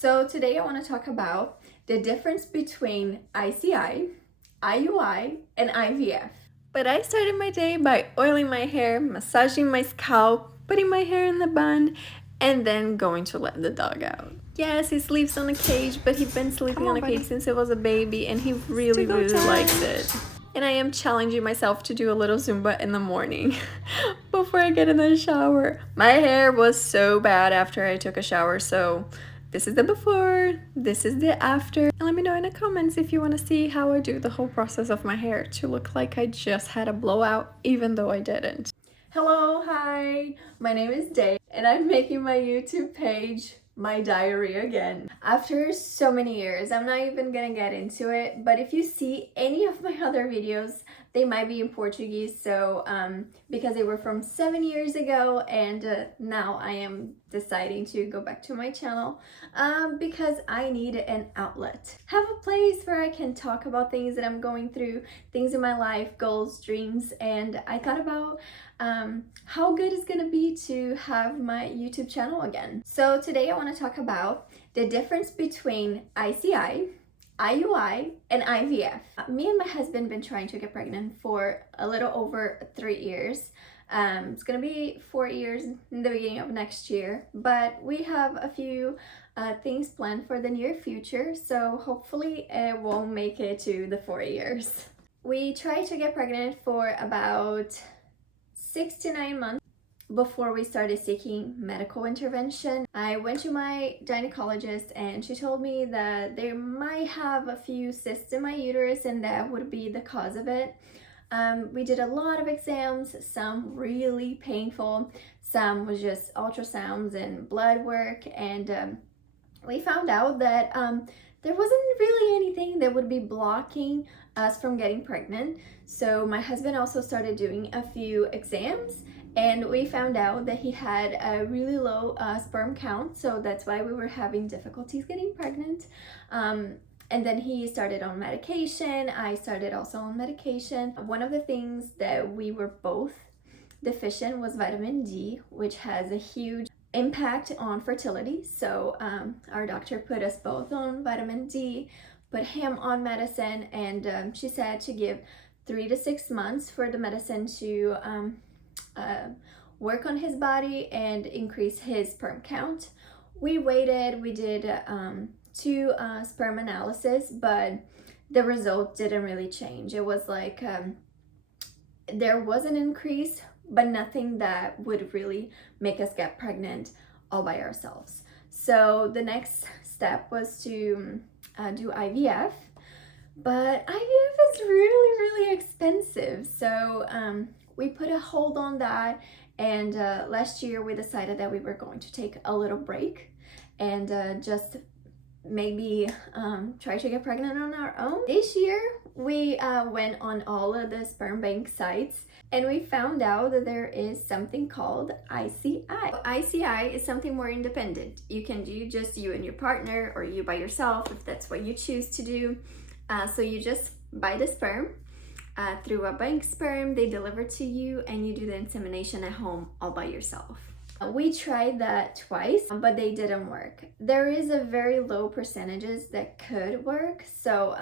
So today I want to talk about the difference between ICI, IUI, and IVF. But I started my day by oiling my hair, massaging my scalp, putting my hair in the bun, and then going to let the dog out. Yes, he sleeps on a cage, but he's been sleeping on a cage since he was a baby, and he really likes it. And I am challenging myself to do a little Zumba in the morning before I get in the shower. My hair was so bad after I took a shower, so this is the before, this is the after. And let me know in the comments if you want to see how I do the whole process of my hair to look like I just had a blowout, even though I didn't. Hello, hi, my name is Day, and I'm making my YouTube page my diary again. After so many years, I'm not even gonna get into it, but if you see any of my other videos, they might be in Portuguese, so because they were from 7 years ago, and now I am deciding to go back to my channel because I need an outlet. Have a place where I can talk about things that I'm going through, things in my life, goals, dreams, and I thought about how good it's gonna be to have my YouTube channel again. So today I want to talk about the difference between ICI, IUI, and IVF. Me and my husband been trying to get pregnant for a little over 3 years. It's gonna be 4 years in the beginning of next year, but we have a few things planned for the near future, so hopefully it won't make it to the 4 years. We tried to get pregnant for about 6 to 9 months before we started seeking medical intervention. I went to my gynecologist and she told me that they might have a few cysts in my uterus and that would be the cause of it. We did a lot of exams, some really painful, some was just ultrasounds and blood work, and we found out that there wasn't really anything that would be blocking us from getting pregnant. So my husband also started doing a few exams, and we found out that he had a really low sperm count, so that's why we were having difficulties getting pregnant. And then he started on medication. I started also on medication. One of the things that we were both deficient was vitamin D, which has a huge impact on fertility. So our doctor put us both on vitamin D, put him on medicine, and she said to give 3 to 6 months for the medicine to work on his body and increase his sperm count. We waited, we did 2 sperm analysis, but the result didn't really change. It was like there was an increase, but nothing that would really make us get pregnant all by ourselves. So the next step was to do IVF, but IVF is really expensive. So we put a hold on that, and last year we decided that we were going to take a little break and just maybe try to get pregnant on our own. This year we went on all of the sperm bank sites and we found out that there is something called ICI. ICI is something more independent. You can do just you and your partner, or you by yourself if that's what you choose to do. So you just buy the sperm through a bank sperm, they deliver to you, and you do the insemination at home all by yourself. We tried that twice, but they didn't work. There is a very low percentages that could work, so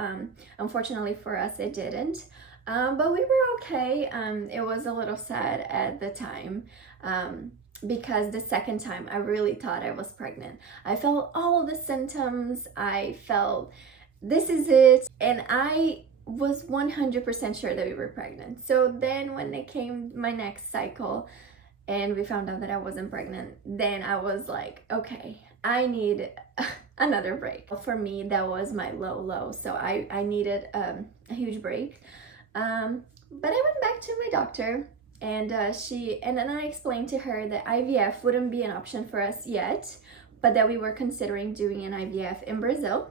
unfortunately for us it didn't. But we were okay. It was a little sad at the time because the second time I really thought I was pregnant. I felt all of the symptoms, I felt this is it, and I was 100% sure that we were pregnant. So then when it came my next cycle, and we found out that I wasn't pregnant, then I was like, okay, I need another break. For me, that was my low, so I needed a huge break. But I went back to my doctor, and then I explained to her that IVF wouldn't be an option for us yet, but that we were considering doing an IVF in Brazil,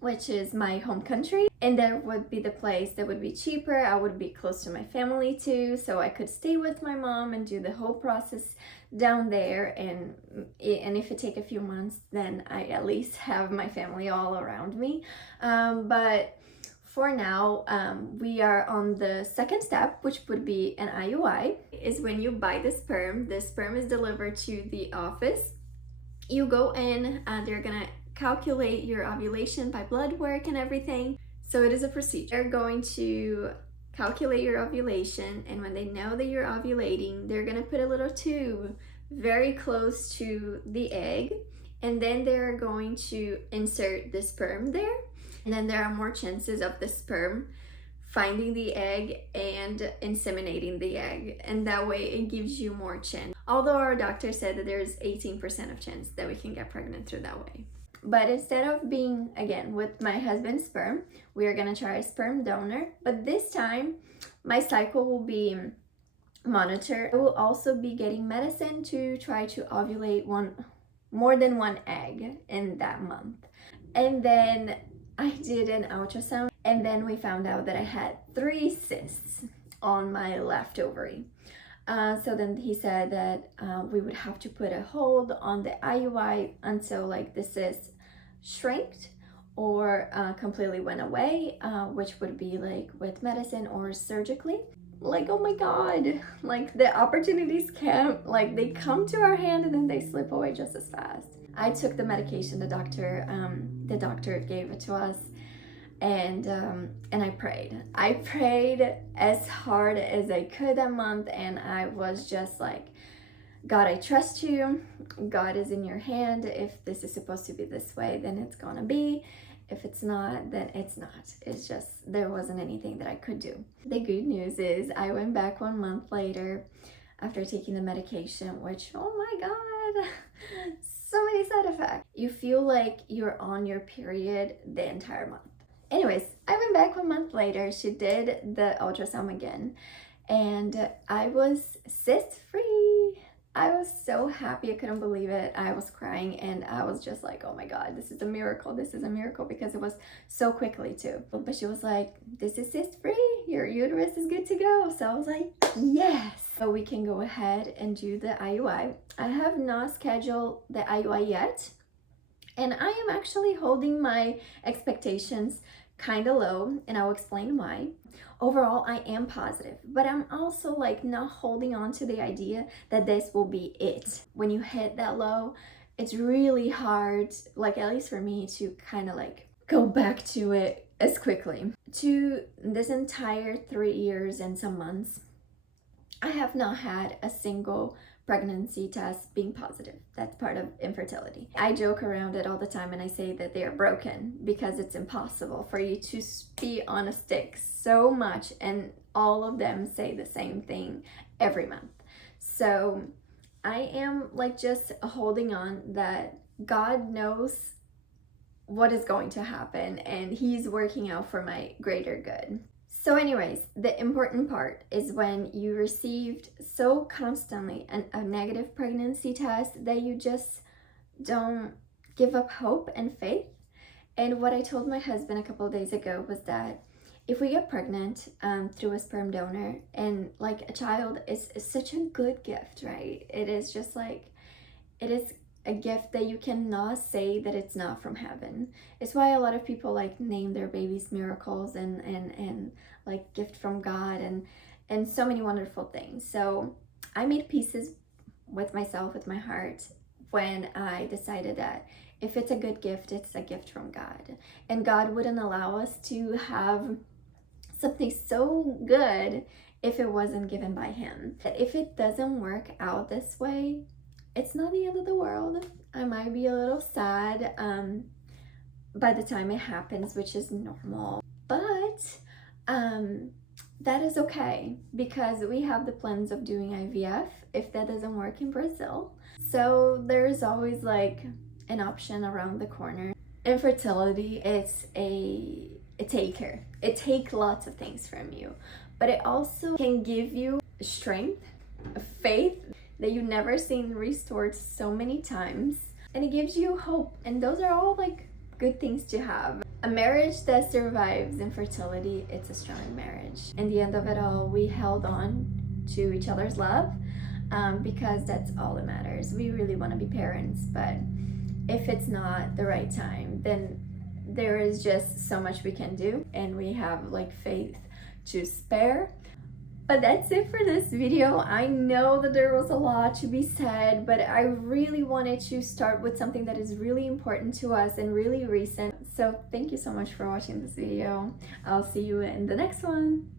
which is my home country, and that would be the place that would be cheaper. I would be close to my family too, so I could stay with my mom and do the whole process down there, and if it take a few months, then I at least have my family all around me. But for now, we are on the second step, which would be an IUI. Is when you buy the sperm is delivered to the office. You go in, they're gonna calculate your ovulation by blood work and everything. So it is a procedure. They're going to calculate your ovulation, and when they know that you're ovulating, they're gonna put a little tube very close to the egg, and then they're going to insert the sperm there, and then there are more chances of the sperm finding the egg and inseminating the egg, and that way it gives you more chance. Although our doctor said that there's 18% of chance that we can get pregnant through that way. But instead of being, again, with my husband's sperm, we are gonna try a sperm donor. But this time, my cycle will be monitored. I will also be getting medicine to try to ovulate more than one egg in that month. And then I did an ultrasound, and then we found out that I had 3 cysts on my left ovary. So then he said that we would have to put a hold on the IUI until like the cyst shrinked or completely went away, which would be like with medicine or surgically. Like, oh my God, like the opportunities they come to our hand and then they slip away just as fast. I took the medication the doctor gave it to us, and I prayed. I prayed as hard as I could that month, and I was just like, God, I trust you. God is in your hand. If this is supposed to be this way, then it's gonna be. If it's not, then it's not. It's just, there wasn't anything that I could do. The good news is I went back 1 month later after taking the medication, which, oh my God, so many side effects. You feel like you're on your period the entire month. Anyways, I went back 1 month later. She did the ultrasound again, and I was cyst-free. I was so happy. I couldn't believe it. I was crying, and I was just like, oh my God, this is a miracle. This is a miracle, because it was so quickly too. But she was like, this is cyst-free. Your uterus is good to go. So I was like, yes. So we can go ahead and do the IUI. I have not scheduled the IUI yet, and I am actually holding my expectations kind of low, and I'll explain why. Overall, I am positive, but I'm also like not holding on to the idea that this will be it. When you hit that low, it's really hard, like at least for me, to kind of like go back to it as quickly. To this entire 3 years and some months, I have not had a single pregnancy test being positive. That's part of infertility. I joke around it all the time, and I say that they are broken, because it's impossible for you to be on a stick so much and all of them say the same thing every month. So I am like just holding on that God knows what is going to happen, and He's working out for my greater good. So anyways, the important part is when you received so constantly a negative pregnancy test that you just don't give up hope and faith. And what I told my husband a couple of days ago was that if we get pregnant through a sperm donor, and like a child is such a good gift, right? It is just like, it is a gift that you cannot say that it's not from heaven. It's why a lot of people like name their babies miracles and like gift from God and so many wonderful things. So I made peace with myself, with my heart, when I decided that if it's a good gift, it's a gift from God. And God wouldn't allow us to have something so good if it wasn't given by Him. If it doesn't work out this way, it's not the end of the world. I might be a little sad by the time it happens, which is normal. But that is okay, because we have the plans of doing IVF if that doesn't work in Brazil. So there's always like an option around the corner. Infertility is a taker. It takes lots of things from you, but it also can give you strength, faith that you've never seen restored so many times, and it gives you hope. And those are all like good things to have. A marriage that survives infertility, it's a strong marriage. In the end of it all, we held on to each other's love, because that's all that matters. We really want to be parents, but if it's not the right time, then there is just so much we can do, and we have like faith to spare. But that's it for this video. I know that there was a lot to be said, but I really wanted to start with something that is really important to us and really recent. So thank you so much for watching this video. I'll see you in the next one.